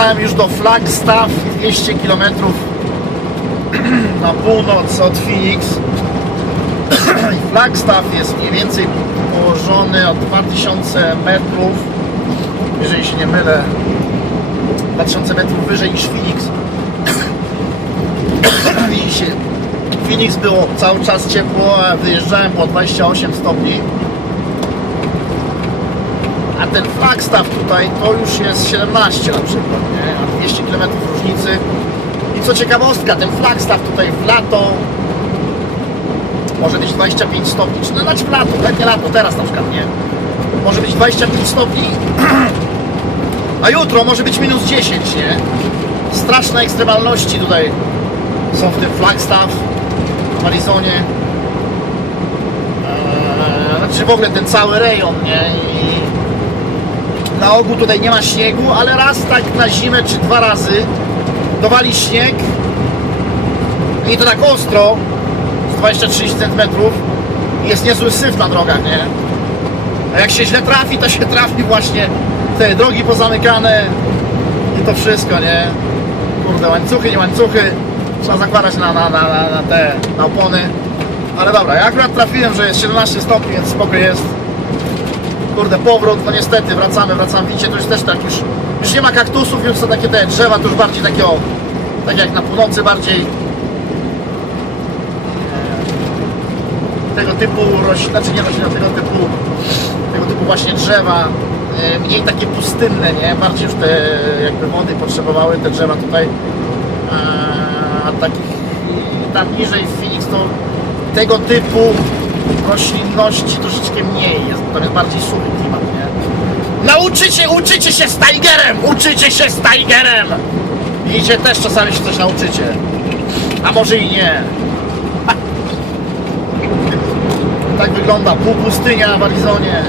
dojechałem już do Flagstaff, 200 km na północ od Phoenix. Flagstaff jest mniej więcej położony od 2000 metrów, jeżeli się nie mylę, 2000 metrów wyżej niż Phoenix. Phoenix było cały czas ciepło, wyjeżdżałem było 28 stopni. A ten Flagstaff tutaj to już jest 17 na przykład, nie? A 200 km różnicy. I co ciekawostka, ten Flagstaff tutaj w lato może być 25 stopni, czy no znaczy w lato, letnie lato, teraz na przykład nie. Może być 25 stopni, a jutro może być minus 10, nie? Straszne ekstremalności tutaj są w tym Flagstaff w Arizonie. Eee, Znaczy w ogóle ten cały rejon, nie? Na ogół tutaj nie ma śniegu, ale raz tak na zimę czy dwa razy dowali śnieg. I to tak ostro z 20-30 cm jest niezły syf na drogach, nie? A jak się źle trafi, to się trafi właśnie te drogi pozamykane i to wszystko, nie? Kurde, łańcuchy, nie łańcuchy. Trzeba zakładać na, na, na, na, na te na opony. Ale dobra, ja akurat trafiłem, że jest 17 stopni, więc spoko jest kurde, powrót, no niestety, wracamy, wracamy, widzicie, to jest też tak już, już nie ma kaktusów, już są takie te drzewa, to już bardziej takie o, tak jak na północy bardziej. E, tego typu rośliny, znaczy nie rośliny, tego typu, tego typu właśnie drzewa, e, mniej takie pustynne, nie, bardziej już te jakby wody potrzebowały te drzewa tutaj, E, a takich tam niżej w Phoenix to tego typu roślinności troszeczkę mniej jest, tam jest bardziej suchy klimat, nie? Nauczycie, uczycie się z Tigerem! Uczycie się z Tigerem! Widzicie, też czasami się coś nauczycie. A może i nie. Tak wygląda półpustynia w Arizonie.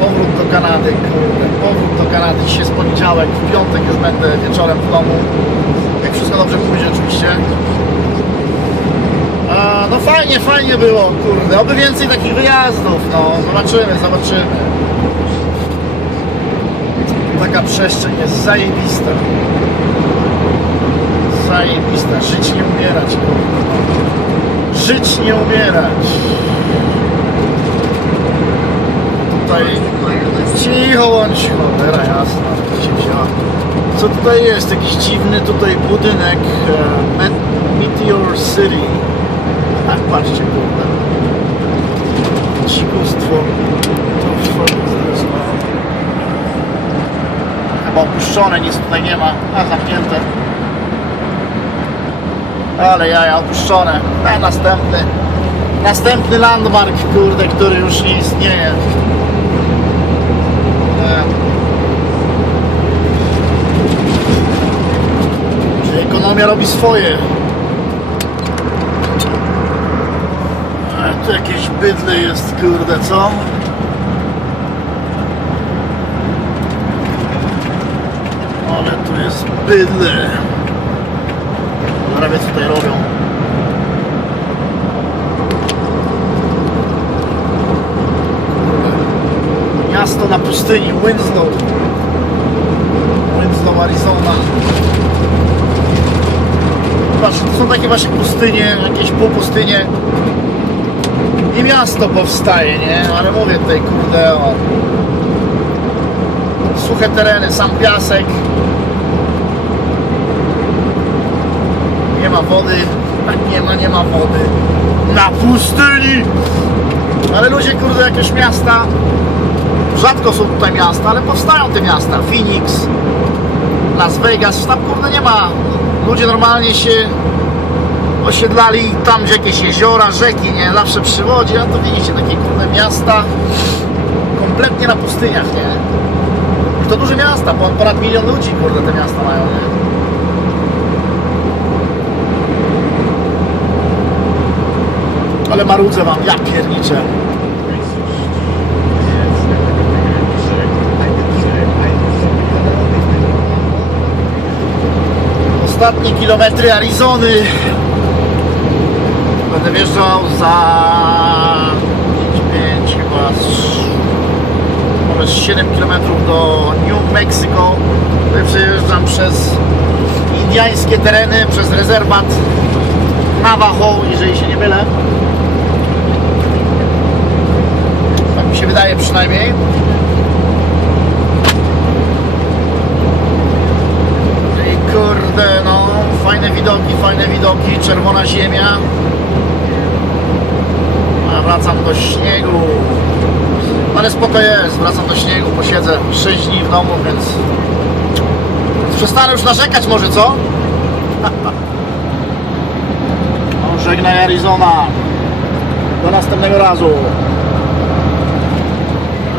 powrót do Kanady, kurde, powrót do Kanady. Dzisiaj jest poniedziałek, w piątek już będę wieczorem w domu. Jak wszystko dobrze pójdzie oczywiście. A, no fajnie, fajnie było, kurde. Oby więcej takich wyjazdów, no. Zobaczymy, zobaczymy. Taka przestrzeń jest zajebista. Zajebista. Żyć nie umierać, kurde. Żyć nie umierać. Tutaj. Cicho bądź. Cholera jasna się wzięła. co tutaj jest? Jakiś dziwny tutaj budynek e, Met- Meteor City. Ach, patrzcie kurde. Dzikustwo chyba opuszczone nic tutaj nie ma. A zamknięte. Ale jaja opuszczone. A następny. Następny landmark kurde który już nie istnieje Czy ekonomia robi swoje? Tu jakieś bydle jest, kurde, co? Ale tu jest bydle. Prawie tutaj robią. Miasto na pustyni, Winslow. Winslow, Arizona. Patrz, to są takie właśnie pustynie, jakieś półpustynie. I miasto powstaje, nie? Ale mówię tutaj, kurde, o. Suche tereny, sam piasek. Nie ma wody. Nie ma, nie ma wody. Na pustyni! Ale ludzie, kurde, jakieś miasta Rzadko są tutaj miasta, ale powstają te miasta. Phoenix, Las Vegas, tam kurde nie ma. Ludzie normalnie się osiedlali tam, gdzie jakieś jeziora, rzeki, nie? Zawsze przy wodzie, a to widzicie, takie kurde miasta kompletnie na pustyniach, nie? I to duże miasta, bo ponad milion ludzi, kurde, te miasta mają, nie? Ale marudzę wam, ja pierniczę. Ostatnie kilometry Arizony. Będę wjeżdżał za 5 chyba może z 7 km do New Mexico. Tutaj przejeżdżam przez indiańskie tereny, przez rezerwat Navajo, jeżeli się nie mylę. Tak mi się wydaje przynajmniej. I kurde, no, fajne widoki, fajne widoki, czerwona ziemia. A wracam do śniegu. Ale spoko jest, wracam do śniegu, posiedzę 6 dni w domu, więc przestanę już narzekać może, co? No, żegnaj Arizona. Do następnego razu.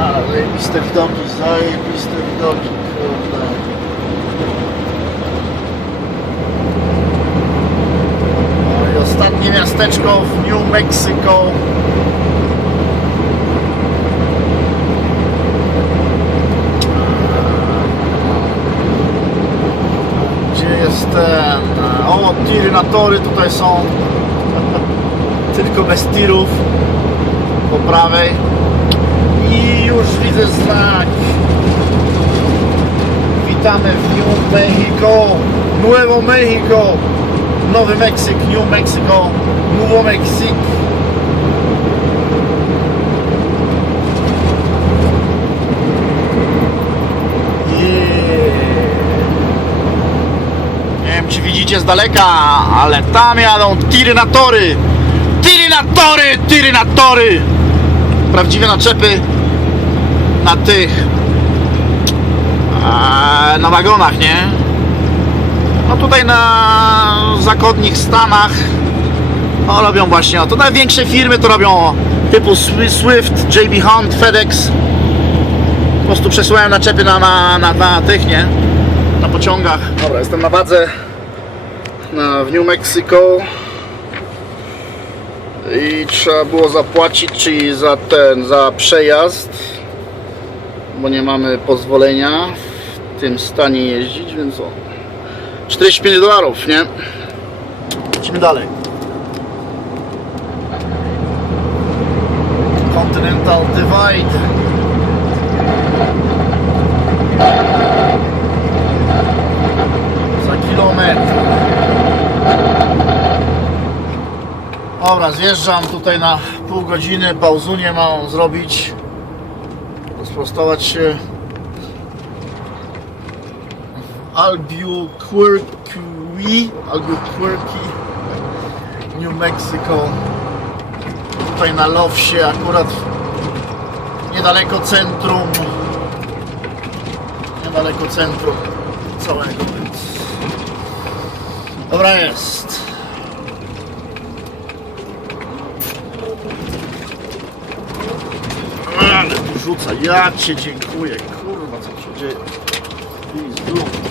A, zajebiste widoki, zajebiste widoki, kurde. No ostatnie miasteczko w New Mexico. Gdzie jest? O, tiry na tory tutaj są. Tylko bez tirów. Po prawej. I już widzę znak. Witamy w New Mexico. Nuevo Mexico. Nowy Meksyk, New Mexico. Nuevo Meksyk. Nie wiem czy widzicie z daleka, ale tam jadą tiry na tory. Tiry na tory, tiry na tory. Prawdziwe naczepy na tych e, na wagonach, nie? No tutaj na zachodnich Stanach no, robią właśnie, o, to największe firmy to robią typu Swi- Swift, JB Hunt, FedEx po prostu przesyłają naczepy na, na, na, na tych, nie? Na pociągach. Dobra, jestem na wadze na, w New Mexico i trzeba było zapłacić, czyli za ten, za przejazd, bo nie mamy pozwolenia w tym stanie jeździć, więc o 45 dolarów, nie? Lecimy dalej. Continental Divide. Za kilometr. Dobra, zjeżdżam tutaj na pół godziny, pauzunię mam zrobić, rozprostować się w Albuquerque, Albuquerque, New Mexico. Tutaj na Lowsie, akurat niedaleko centrum, niedaleko centrum całego, więc dobra jest. Ale tu rzuca, ja Cię dziękuję, kurwa, co się dzieje. Pizdu.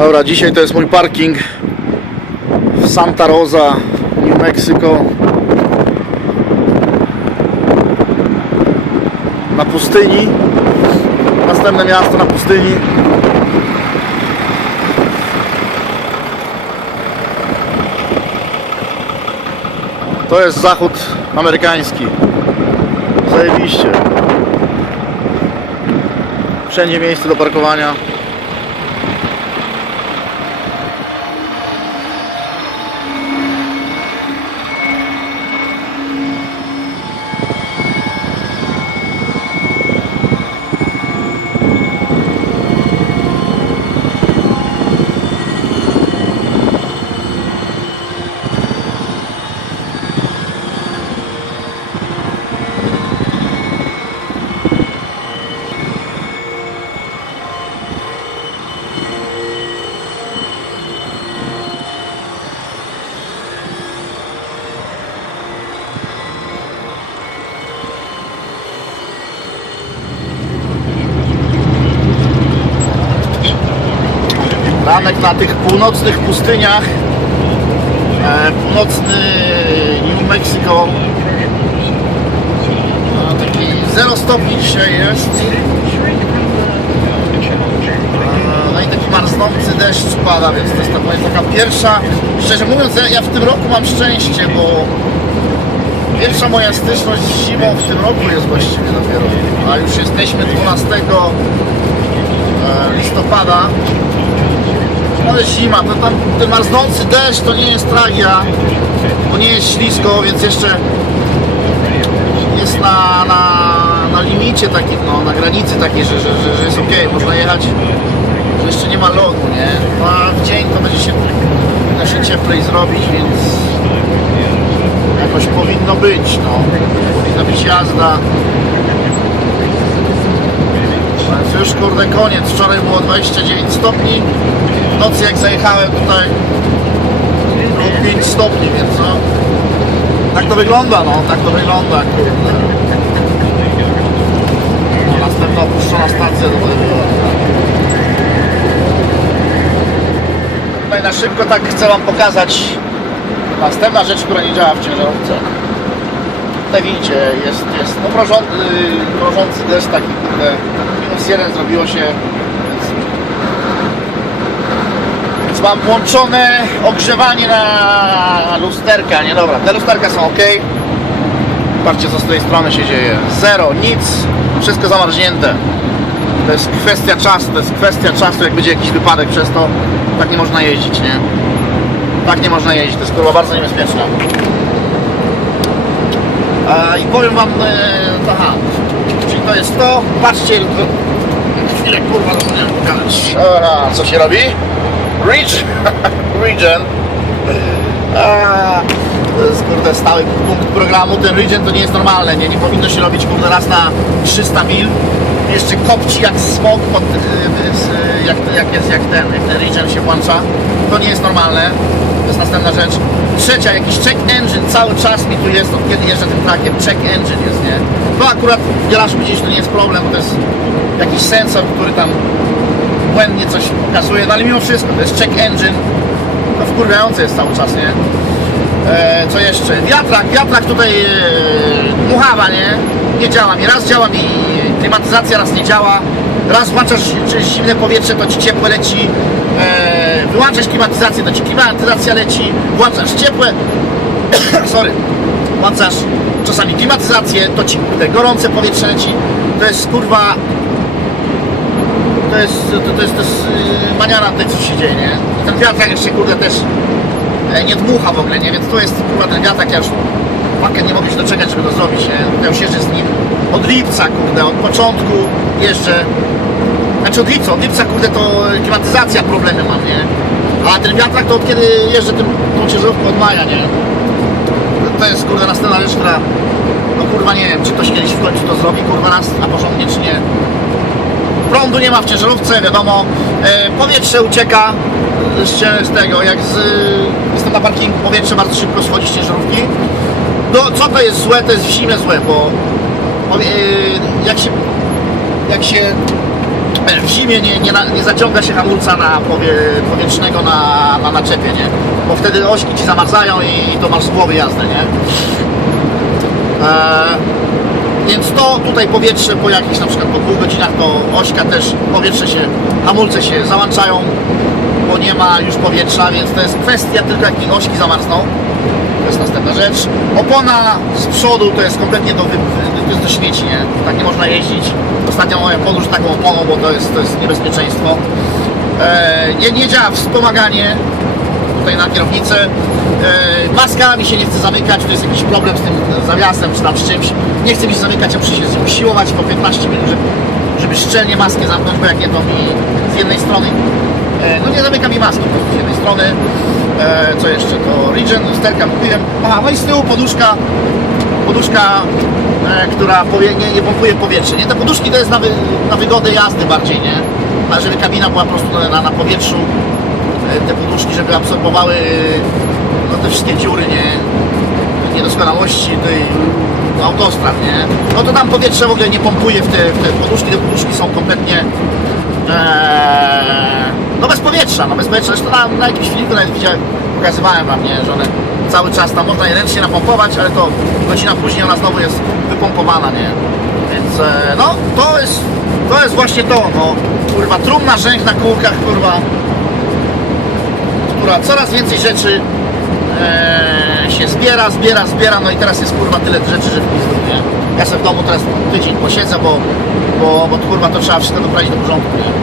Dobra, dzisiaj to jest mój parking w Santa Rosa, New Mexico. Na pustyni. Następne miasto na pustyni. To jest zachód amerykański. Zajebiście. Wszędzie miejsce do parkowania. Na tych północnych pustyniach. E, północny New Mexico. No, taki 0 stopni dzisiaj jest. E, No i taki marznący deszcz pada, więc to jest taka, taka pierwsza. Szczerze mówiąc, ja, ja w tym roku mam szczęście, bo pierwsza moja styczność z zimą w tym roku jest właściwie dopiero. A już jesteśmy 12 e, listopada. Ale zima, to tam ten marznący deszcz to nie jest tragia, bo nie jest ślisko, więc jeszcze jest na, na, na limicie takim, no, na granicy takiej, że, że, że, jest ok, można jechać, że jeszcze nie ma lodu, nie? No, a w dzień to będzie się, da się cieplej zrobić, więc jakoś powinno być, no. Powinna być jazda. Więc już kurde koniec. Wczoraj było 29 stopni. W nocy jak zajechałem tutaj było 5 stopni, więc no. Tak to wygląda, no. Tak to wygląda, kurde. No, następna opuszczona stacja była. Tutaj na szybko tak chcę Wam pokazać następna rzecz, która nie działa w ciężarówce. Tutaj widzicie, jest, jest no, mrożący, mrożący deszcz taki, kurde, minus jeden zrobiło się, więc, więc mam włączone ogrzewanie na lusterka, nie dobra, te lusterka są ok. Patrzcie co z tej strony się dzieje, zero, nic, wszystko zamarznięte. To jest kwestia czasu, to jest kwestia czasu, jak będzie jakiś wypadek przez to, tak nie można jeździć, nie? Tak nie można jeździć, to jest kurwa bardzo niebezpieczne. I powiem wam, e, aha, czyli to jest to, patrzcie, chwilę kurwa. Aha, co się robi? Reach, Regen. A, to jest kurde stały punkt programu, ten Regen to nie jest normalne, nie, nie powinno się robić kurde raz na 300 mil. Jeszcze kopci jak smog, pod, y, y, jak, jak jest jak ten, jak ten się włącza. To nie jest normalne. To jest następna rzecz. Trzecia, jakiś check engine cały czas mi tu jest, od kiedy jeżdżę tym trakiem. Check engine jest, nie? To akurat w garażu widzieć to nie jest problem, bo to jest jakiś sensor, który tam błędnie coś pokazuje, no ale mimo wszystko to jest check engine. To wkurwiające jest cały czas, nie? E, co jeszcze? Wiatrak, wiatrak tutaj e, muchawa, nie? Nie działa mi. Raz działa mi klimatyzacja, raz nie działa. Raz włączasz zimne powietrze, to ci ciepłe leci. E, wyłączasz klimatyzację, to ci klimatyzacja leci. Włączasz ciepłe. Sorry. Włączasz czasami klimatyzację, to ci kurde, gorące powietrze leci. To jest kurwa to jest, to, to jest, to jest yy, maniara tej, co się dzieje, nie? I ten wiatrak jeszcze, kurde, też e, nie dmucha w ogóle, nie? Więc to jest, kurwa, ten wiatrak, ja już pakę nie mogę się doczekać, żeby to zrobić, nie? Ja już jeżdżę z nim od lipca, kurde, od początku jeżdżę, znaczy od lipca, od lipca, kurde, to klimatyzacja problemy mam, nie? A ten wiatrak to od kiedy jeżdżę tym, tą ciężarówką od maja, nie? To jest, kurde, następna rzecz, która, no kurwa, nie wiem, czy ktoś kiedyś w końcu to zrobi, kurwa, raz, a porządnie, czy nie prądu nie ma w ciężarówce, wiadomo, e, powietrze ucieka z, z tego, jak z, jestem na parkingu, powietrze bardzo szybko schodzi z ciężarówki. No, co to jest złe, to jest w złe, bo jak się, jak się e, w zimie nie, nie, nie zaciąga się hamulca na powie, powietrznego na, na naczepie, nie? Bo wtedy ośki ci zamarzają i, i to masz z głowy jazdę, nie? E, więc to tutaj powietrze po jakichś na przykład po dwóch godzinach to ośka też powietrze się, hamulce się załączają, bo nie ma już powietrza, więc to jest kwestia tylko jak ośki zamarzną. Jest następna rzecz. Opona z przodu to jest kompletnie do, to jest do śmieci, nie? Tak nie można jeździć. Ostatnio moją podróż taką oponą, bo to jest, to jest niebezpieczeństwo. E, nie, nie działa wspomaganie tutaj na kierownicę. E, maska mi się nie chce zamykać, to jest jakiś problem z tym zawiasem czy tam z czymś. Nie chce mi się zamykać, ja muszę się z nią siłować po 15 minut, żeby, żeby szczelnie maskę zamknąć, bo jak nie to mi z jednej strony, no nie zamyka mi maski po prostu z jednej strony. E, co jeszcze? To Regen, lusterka mówiłem. Aha, no i z tyłu poduszka, poduszka, e, która nie, nie pompuje powietrze. Nie, te poduszki to jest na, wy, na wygodę jazdy bardziej, nie? A żeby kabina była po prostu na, na, powietrzu, e, te poduszki, żeby absorbowały no, te wszystkie dziury, nie? Niedoskonałości tej autostrad, nie? No to tam powietrze w ogóle nie pompuje w te, w te poduszki, te poduszki są kompletnie e, powietrza, no bez powietrza. Zresztą na, na jakimś filmiku nawet widziałem, pokazywałem wam, nie, że one cały czas tam można je ręcznie napompować, ale to godzina później ona znowu jest wypompowana, nie. Więc e, no, to jest, to jest właśnie to, no, kurwa, trumna rzęch na kółkach, kurwa, która coraz więcej rzeczy e, się zbiera, zbiera, zbiera, no i teraz jest kurwa tyle rzeczy, że w pizdu, nie? Ja sobie w domu teraz tydzień posiedzę, bo, bo, bo kurwa to trzeba wszystko doprowadzić do porządku, nie?